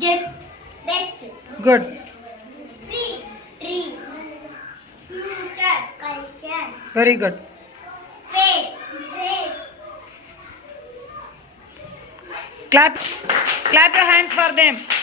Just. Best. Good. Tree. Tree. Future. Culture. Very good. Face. Face. Clap. Clap your hands for them.